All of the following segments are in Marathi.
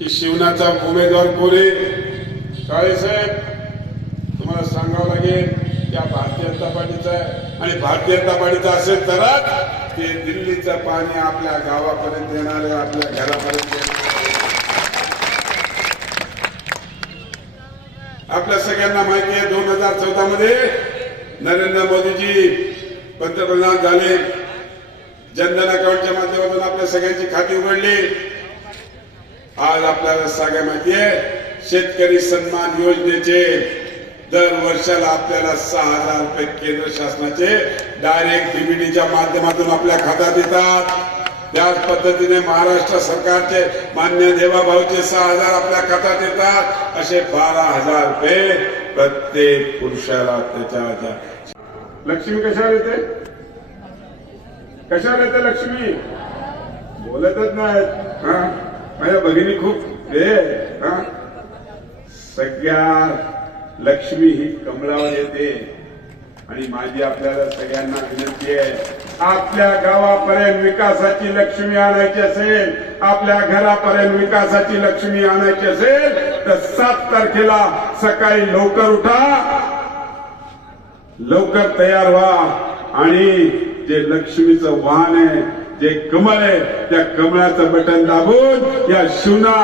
की शिवनाचा उमेदवार कोणी काळे साहेब तुम्हाला सांगावं लागेल त्या भारतीय जनता पार्टीचा आहे आणि भारतीय जनता पार्टीचा असेल तरच ते दिल्लीचं पाणी आपल्या गावापर्यंत येणार आहे, आपल्या घरापर्यंत येणार. आपल्या सगळ्यांना माहिती आहे 2014 मध्ये नरेंद्र मोदीजी पंतप्रधान झाले. जनधन अकाउंटच्या माध्यमातून आपल्या सगळ्यांची खाती उघडली. आज आपल्याला सगळ्या माहिती आहे शेतकरी सन्मान योजनेचे दर वर्षाला आपल्याला 6,000 रुपये केंद्र शासनाचे डायरेक्ट डीबीटीच्या माध्यमातून आपल्या खात्यात येतात. त्याच पद्धतीने महाराष्ट्र सरकारचे मान्य देवाभाऊचे 6,000 आपल्या खात्यात येतात. असे 12,000 रुपये प्रत्येक पुरुषाला त्याच्या. लक्ष्मी कशावर येते? कशावर येते लक्ष्मी? बोलतच नाहीत. माझ्या भगिनी खूप सगळ्या लक्ष्मी ही कमळावर येते. आणि माझी आपल्याला सगळ्यांना विनंती आहे, आपल्या गावापर्यंत विकासाची लक्ष्मी आणायची असेल, आपल्या घरापर्यंत विकासाची लक्ष्मी आणायची असेल तर 7 तारखेला सकाळी लवकर उठा, लवकर तयार व्हा आणि जे लक्ष्मीचं वाहन आहे, जे कमळ आहे, त्या कमळाचं बटन दाबून या शिवना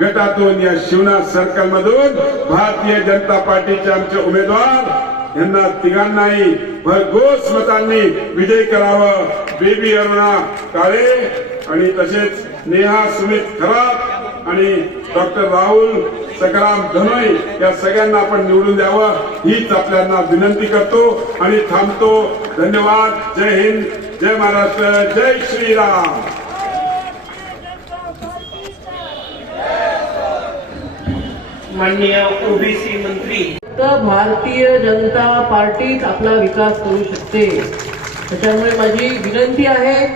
गटातून, या शिवना सर्कल मधून भारतीय जनता पार्टीचे आमचे उमेदवार यांना तिघांनाही भरघोस मतांनी विजयी करावं. बेबी अरुणा काळे आणि तसेच नेहा सुमित खरात आणि डॉक्टर राहुल सकाराम धनोई या सगळ्यांना आपण निवडून द्यावं हीच आपल्याला विनंती करतो आणि थांबतो. धन्यवाद. जय हिंद, जय महाराष्ट्र, जय श्रीराम. माननीय ओबीसी मंत्री, तर भारतीय जनता पार्टीच आपला विकास करू शकते. त्याच्यामुळे माझी विनंती आहे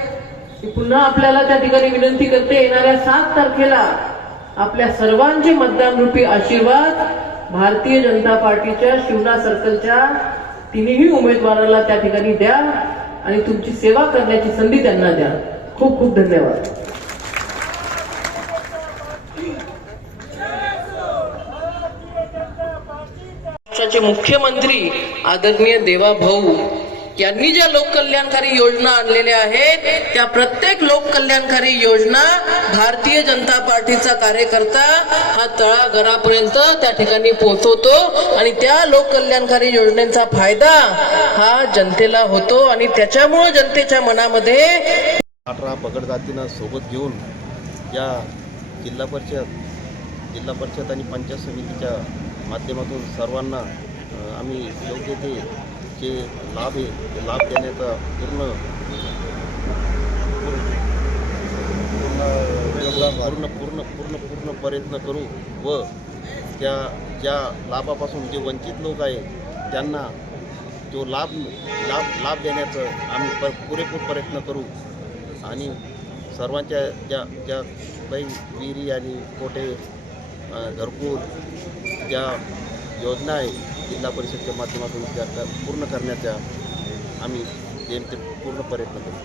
की पुन्हा आपल्याला त्या ठिकाणी विनंती करते, येणाऱ्या 7 तारखेला आपल्या सर्वांचे मतदान रूपी आशीर्वाद भारतीय जनता पार्टीच्या शिवना सर्कलच्या तिन्ही उमेदवाराला त्या ठिकाणी द्या आणि तुमची सेवा करण्याची संधी त्यांना द्या. खूप खूप धन्यवाद. राज्याचे मुख्यमंत्री आदरणीय देवाभाऊ यांनी ज्या लोककल्याणकारी योजना आणलेल्या आहेत त्या प्रत्येक लोककल्याणकारी योजना भारतीय जनता पार्टीचा कार्यकर्ता हा तळागाळापर्यंत त्या ठिकाणी पोहोचवतो आणि त्या लोककल्याणकारी योजनेचा फायदा हा जनतेला होतो आणि त्याच्यामुळे जनतेच्या मनामध्ये 18 पगड जातीनं सोबत घेऊन या जिल्हा परिषद आणि पंचायत समितीच्या माध्यमातून सर्वांना आम्ही योग्य ते जे लाभ आहे ते लाभ देण्याचा पूर्ण प्रयत्न करू व त्या ज्या लाभापासून जे वंचित लोक आहे त्यांना जो लाभ देण्याचं आम्ही पुरेपूर प्रयत्न करू आणि सर्वांच्या ज्या काही विहिरी आणि कोठे घरकुल ज्या योजना आहे जिल्हा परिषदेच्या माध्यमातून त्या पूर्ण करण्याचा आम्ही ते पूर्ण प्रयत्न करू.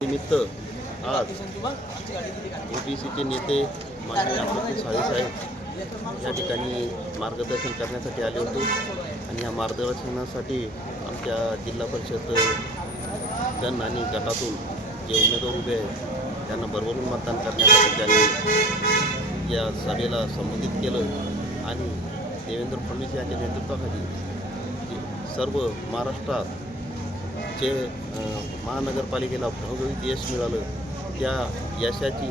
निमित्त आज ओबीसीचे नेते माननीय आपत्ती साहेब या ठिकाणी मार्गदर्शन करण्यासाठी आले होते आणि या मार्गदर्शनासाठी आमच्या जिल्हा परिषद जन आणि गटातून जे उमेदवार उभे आहेत त्यांना भरभरून मतदान करण्यासाठी त्यांनी या सभेला संबोधित केलं आणि देवेंद्र फडणवीस यांच्या नेतृत्वाखाली सर्व महाराष्ट्रात जे महानगरपालिकेला भरभरीत यश मिळालं त्या यशाची